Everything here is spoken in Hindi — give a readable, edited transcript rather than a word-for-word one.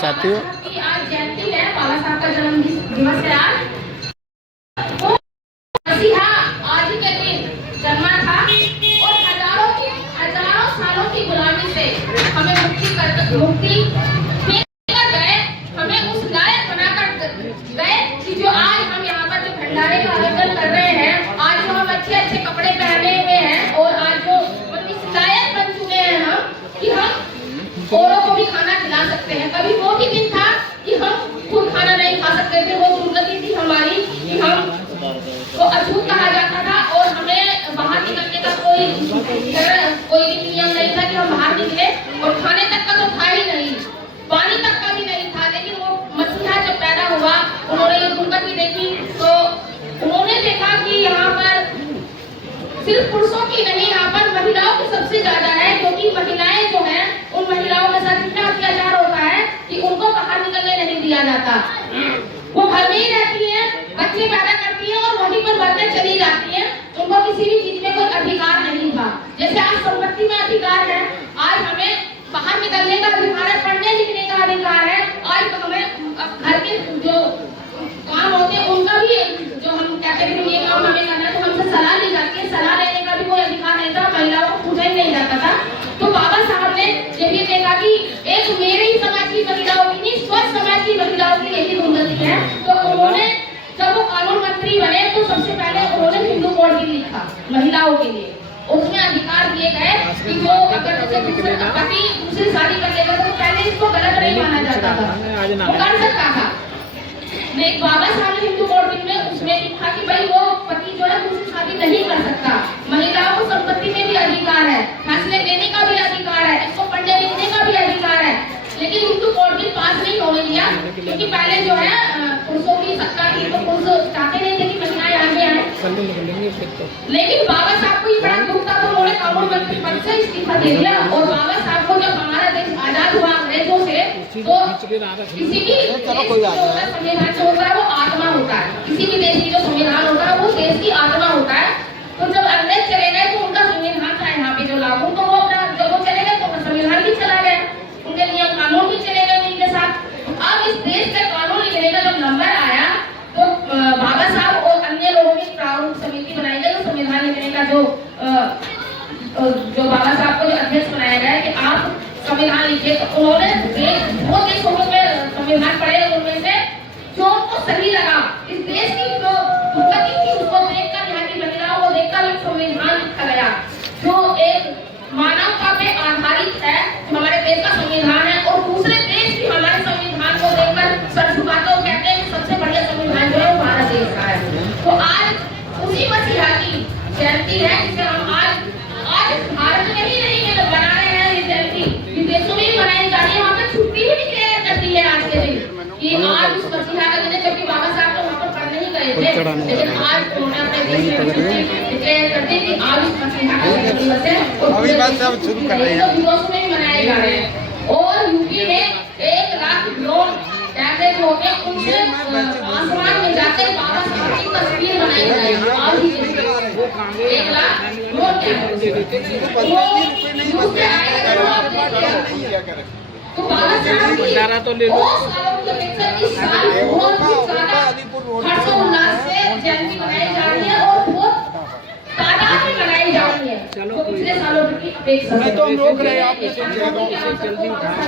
साथियों, आज जयंती है, बाबा साहब का जन्म दिवस है आज। तो मसीहा आज के दिन जन्मा था और हजारों सालों की गुलामी से हमें मुक्ति देकर गए, हमें उस लायक बनाकर गए कि जो आज हम यहाँ पर जो भंडारे का आयोजन कर रहे हैं, आज जो हम अच्छे अच्छे कपड़े पहने हुए हैं और आज जो इस लायक बन चुके हैं हम कि हम औरों को भी खाना खिला सकते हैं। कभी वो भी दिन था कि हम खुद खाना नहीं खा सकते थे, वो दुर्गति थी हमारी कि हम को अछूत कहा जाता था और हमें बाहर निकलने का कोई नियम नहीं था कि हम बाहर निकले, और खाने तक का तो था ही नहीं, पानी तक का भी नहीं था। लेकिन वो मसीहा जब पैदा हुआ, उन्होंने ये दुर्गति देखी तो उन्होंने देखा कि यहाँ पर सिर्फ पुरुषों की नहीं, यहाँ पर महिलाओं की सबसे ज्यादा है, क्योंकि महिलाएं जो हैं उन महिलाओं के साथ इतना अत्याचार होता है कि उनको बाहर निकलने नहीं दिया जाता। वो घर में ही रहती हैं, बच्चे पैदा करती हैं और वहीं पर बढ़ते चली जाती हैं। उनको किसी भी चीज में कोई अधिकार नहीं था। जैसे आज संपत्ति में अधिकार है, आज हमें बाहर निकलने का अधिकार है, पढ़ने लिखने का अधिकार है, आज तो हमें घर के जो काम होते हैं उनका भी जो हम कहते हैं ये काम हमें करना है तो हमसे सलाह ली जाती है, सलाह लेने का भी कोई अधिकार नहीं था, महिलाओं को पूछा ही नहीं जाता था। तो बाबा साहब ने जब ये देखा कि एक मेरे ही समाज की महिलाओं की नहीं, स्वस्थ समाज की महिलाओं की यही दुर्गति है, तो उन्होंने जब वो कानून मंत्री बने तो सबसे पहले उन्होंने हिंदू कोड भी लिखा महिलाओं के लिए। उसमें अधिकार दिए गए कि जो अगर पति दूसरी शादी कर लेगा तो पहले इसको गलत नहीं माना जाता था, वो कर सकता था। एक बाबा साहब ने हिंदू कोड में उसमें लिखा कि भाई वो पति जो है दूसरी शादी नहीं कर सकता। महिलाओं को संपत्ति में भी अधिकार है, फैसले लेने का भी अधिकार है, इसको पढ़ने लिखने का भी अधिकार है। लेकिन हिंदू कोड बिल पास नहीं होने दिया, क्योंकि पहले जो है पुरुषों की सत्ता थी तो पुरुष चाहते नहीं थे कि महिलाएं आगे आए। लेकिन बाबा साहब को ये बड़ा दुख था तो उन्होंने कानून मंत्री पद से इस्तीफा दे दिया। और बाबा साहब को जब हमारा देश आजाद हुआ अंग्रेजों से, तो किसी भी संविधान जो होता है वो आत्मा होता है, किसी भी देश की जो संविधान होता है वो देश की आत्मा होता है। तो जब अंग्रेज चले गए तो उनका संविधान था यहाँ पे जो लागू, तो वो अपना जब वो चले गए तो संविधान भी चला गया, उनके नियम कानून भी चले गए उनके साथ। अब इस देश का कानून लिखने का जब नंबर आया तो बाबा साहब और अन्य लोगों की प्रारूप समिति बनाई गई, तो संविधान लिखने का जो बाबा साहब को जो अध्यक्ष बनाया गया है कि आप संविधान लिखिए, तो उन्होंने बहुत देशों में संविधान पढ़े, उनमें से जो उनको सही लगा इस देश की जो दुर्गति थी उसको देखकर, यहाँ की महिलाओं को देखकर एक संविधान लिखा गया जो एक मानवता पे आधारित है, जो हमारे देश का संविधान है। और दूसरे देश भी हमारे संविधान को देखकर सर झुकाते और कहते हैं कि सबसे बढ़िया संविधान जो है वो भारत देश का है। तो आज उसी मसीहा की जयंती है, जिसे हम आज भारत में ही नहीं बना रहे हैं ये जयंती, विदेशों में भी मनाई जा रही है। वहाँ पर छुट्टी भी डिक्लेयर कर दी है आज के दिन कि आज उस मसीहा का दिन है, जबकि बाबा साहब तो वहाँ पर पढ़ने ही गए थे, लेकिन आज उन्होंने अपने देश में डिक्लेयर कर दी कि आज उस मसीहा का दिवस है और अभी बात सब शुरू कर रहे हैं, विदेशों में भी मनाए जा रहे हैं। और यूपी में 1 लाख ड्रोन कैमरे जो होते हैं उनसे आसमान में जाते बाबा साहब की तस्वीर बनाई जाएगी। आज ही 1 लाख ड्रोन कैमरे तो बाबा साहब की हर्षोल्लास से जयंती मनाई जा रही है और बहुत तादाद में मनाई जा रही है। चलो पिछले सालों की अपेक्षा से तो हम रोक रहे हैं, आप इसे जल्दी उठाएं।